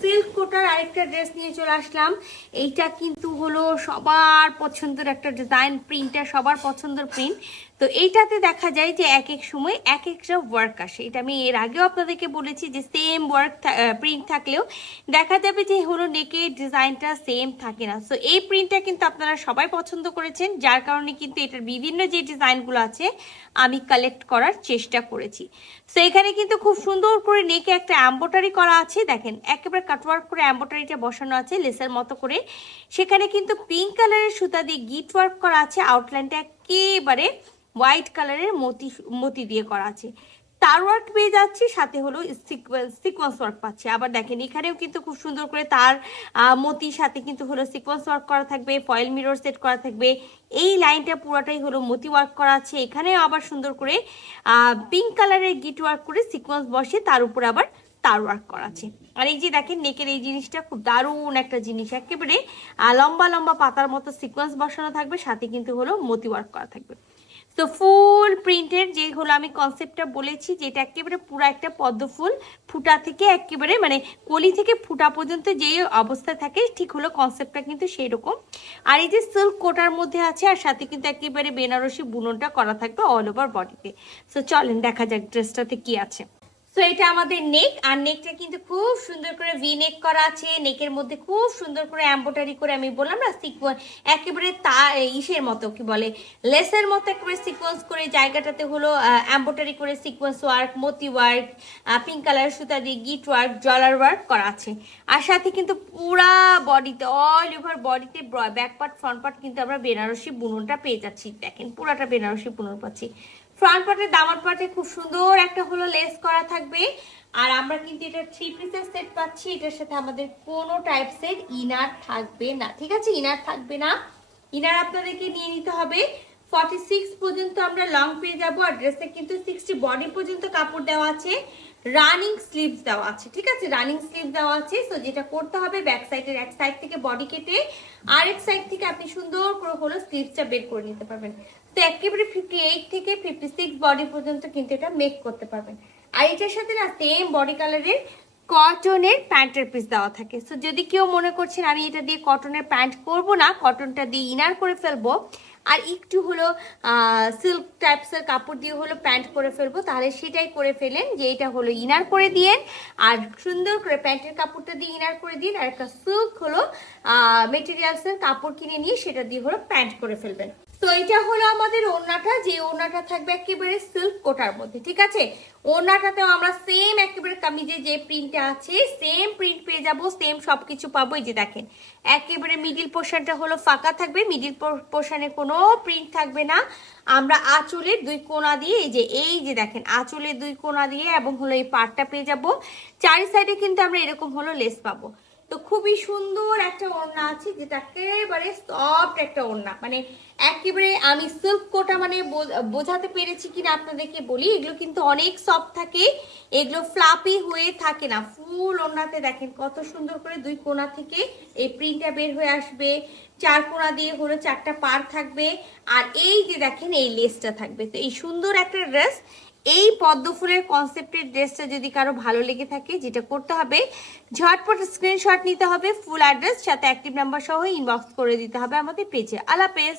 Silk কোটার আরেকটা dress নিয়ে চলে আসলাম। এইটা কিন্তু হলো সবার পছন্দের একটা ডিজাইন, প্রিন্টটা সবার পছন্দের প্রিন্ট। তো এইটাতে দেখা যায় যে এক এক সময় এক একটা ওয়ার্ক আসে। এটা আমি এর আগেও আপনাদেরকে বলেছি যে সেম ওয়ার্ক প্রিন্ট থাকলেও দেখা যাবে যে হলো নেকের ডিজাইনটা সেম থাকে না। সো এই প্রিন্টটা কিন্তু আপনারা সবাই পছন্দ করেছেন, যার কারণে কিন্তু এটার বিভিন্ন যে ডিজাইনগুলো আছে আমি কালেক্ট করার চেষ্টা করেছি। সো এখানে কিন্তু খুব সুন্দর করে নেকে একটা এমব্রয়ডারি করা আছে, দেখেন একেবারে কাটওয়ার্ক করে এমব্রয়ডারিটা বসানো আছে লেসের মতো করে। সেখানে কিন্তু পিঙ্ক কালারের সুতা দিয়ে গিট ওয়ার্ক করা আছে, আউটলাইনটা একেবারে হোয়াইট কালারের মতি দিয়ে করা আছে। তার ওয়ার্ক পেয়ে যাচ্ছি, সাথে হলো সিকোয়েন্স ওয়ার্ক পাচ্ছে। আবার দেখেন এখানেও কিন্তু খুব সুন্দর করে তার মতির সাথে কিন্তু হলো সিকোয়েন্স ওয়ার্ক করা থাকবে, ফয়েল মিরর সেট করা থাকবে। এই লাইনটা পুরোটাই হলো মতি ওয়ার্ক করা আছে। এখানেও আবার সুন্দর করে পিঙ্ক কালারের গিট ওয়ার্ক করে সিকোয়েন্স বসে, তার উপর আবার তার ওয়ার্ক করা আছে। আর এই যে দেখেন নেকের এই জিনিসটা খুব দারুণ একটা জিনিস, একেবারে লম্বা লম্বা পাতার মতো সিকোয়েন্স বসানো থাকবে, সাথে কিন্তু হলো মতি ওয়ার্ক করা থাকবে। তো ফুল প্রিন্টের যে হলো আমি কনসেপ্টটা বলেছি, যেটা একেবারে পুরো একটা পদ্ম ফুল ফুটা থেকে একেবারে মানে কলি থেকে ফুটা পর্যন্ত যে অবস্থায় থাকে, ঠিক হলো কনসেপ্টটা কিন্তু সেই রকম। আর এই যে সিল্ক কোটার মধ্যে আছে, আর সাথে কিন্তু একেবারে বেনারসি বুননটা করা থাকবে অল ওভার বডিতে। সো চলেন দেখা যাক ড্রেসটাতে কি আছে। সো এটা আমাদের নেক, আর নেকটা কিন্তু খুব সুন্দর করে ভি নেক করা আছে। নেকের মধ্যে খুব সুন্দর করে এমব্রয়ডারি করে, আমি বললাম না সিকোয়েন্স একেবারে ইসের মতো কি বলে লেসের মতো একেবারে সিকোয়েন্স করে, জায়গাটাতে হলো এমব্রয়ডারি করে সিকোয়েন্স ওয়ার্ক, মতি ওয়ার্ক, পিঙ্ক কালার সুতা দিয়ে গিট ওয়ার্ক, জলার ওয়ার্ক করা আছে। আর সাথে কিন্তু পুরা বডিতে অল ওভার বডিতে ব্যাক পার্ট ফ্রন্ট পার্ট কিন্তু আমরা বেনারসি বুননটা পেয়ে যাচ্ছি। দেখেন পুরাটা বেনারসি বুনন পাচ্ছি। ফ্রন্ট পার্টে দামান পার্টে খুব সুন্দর একটা হলো লেস করা থাকবে। আর আমরা কিন্তু এটা 3 পিসের সেট পাচ্ছি। এটার সাথে আমাদের কোনো টাইপসের ইনার থাকবে না, ঠিক আছে? ইনার থাকবে না, ইনার আপনাদেরকে নিয়ে নিতে হবে। 46 পর্যন্ত আমরা লং পেয়ে যাবো। আর ড্রেসে কিন্তু 60 বডি পর্যন্ত কাপড় দেওয়া আছে, রানিং স্লিভস দেওয়া আছে, ঠিক আছে? রানিং স্লিভ দেওয়া আছে। সো যেটা করতে হবে, ব্যাক সাইডের এক সাইড থেকে বডি কেটে আরেক সাইড থেকে আপনি সুন্দর করে হলো স্লিভসটা বের করে নিতে পারবেন। তো একেবারে 58 থেকে 56 বডি পর্যন্ত কিন্তু এটা মেক করতে পারবেন। আর এটার সাথে না সেম বডি কালারের কটনের প্যান্টের পিস দেওয়া থাকে। সো যদি কেউ মনে করছেন আমি এটা দিয়ে কটনের প্যান্ট করব না, কটনটা দিয়ে ইনার করে ফেলবো আর একটু হলো সিল্ক টাইপসের কাপড় দিয়ে হলো প্যান্ট করে ফেলবো, তাহলে সেটাই করে ফেলেন, যে এটা হলো ইনার করে দিয়েন আর সুন্দর করে প্যান্টের কাপড়টা দিয়ে ইনার করে দিন, আর একটা সিল্ক হলো মেটেরিয়ালসের কাপড় কিনে নিয়ে সেটা দিয়ে হলো প্যান্ট করে ফেলবেন। তো এটা হলো আমাদের ওড়নাটা, যে ওড়নাটা থাকবে একেবারে সিল্ক কোটার মধ্যে, ঠিক আছে? ওড়নাটাতেও আমরা সেম একেবারে কামিজে যে প্রিন্টটা আছে সেম প্রিন্ট পেয়ে যাবো, সেম সবকিছু পাবো। এই যে দেখেন একেবারে মিডিল পোর্শনটা হলো ফাঁকা থাকবে, মিডিল পোর্শনে কোনো প্রিন্ট থাকবে না। আমরা আঁচলের দুই কোণা দিয়ে এই যে দেখেন আঁচলের দুই কোণা দিয়ে এবং হলো এই পার্টটা পেয়ে যাবো। চারি সাইডে কিন্তু আমরা এরকম হলো লেস পাবো। তো খুবই সুন্দর একটা ওড়না আছে, যেটা একেবারে সফট একটা ওড়না, মানে একেবারে আমি সিল্ক কোটা মানে বোঝাতে পেরেছি কিনা আপনাদেরকে বলি, এগুলো কিন্তু অনেক সফট থাকে, এগুলো ফ্লাপি হয়ে থাকে না। ফুল ওড়নাতে দেখেন কত সুন্দর করে দুই কোণা থেকে এই প্রিন্টটা বের হয়ে আসবে, চার কোণা দিয়ে হলো চারটা পার থাকবে, আর এই যে দেখেন এই লেসটা থাকবে। তো এই সুন্দর একটা ড্রেস, এই পদ্ম ফুলের কনসেপ্টের ড্রেসটা যদি কারো ভালো লেগে থাকে, যেটা করতে হবে ঝটপট স্ক্রিনশট নিতে হবে, ফুল অ্যাড্রেস সাথে অ্যাক্টিভ নাম্বার সহ ইনবক্স করে দিতে হবে আমাদের পেজে। আল্লাহ হাফেজ।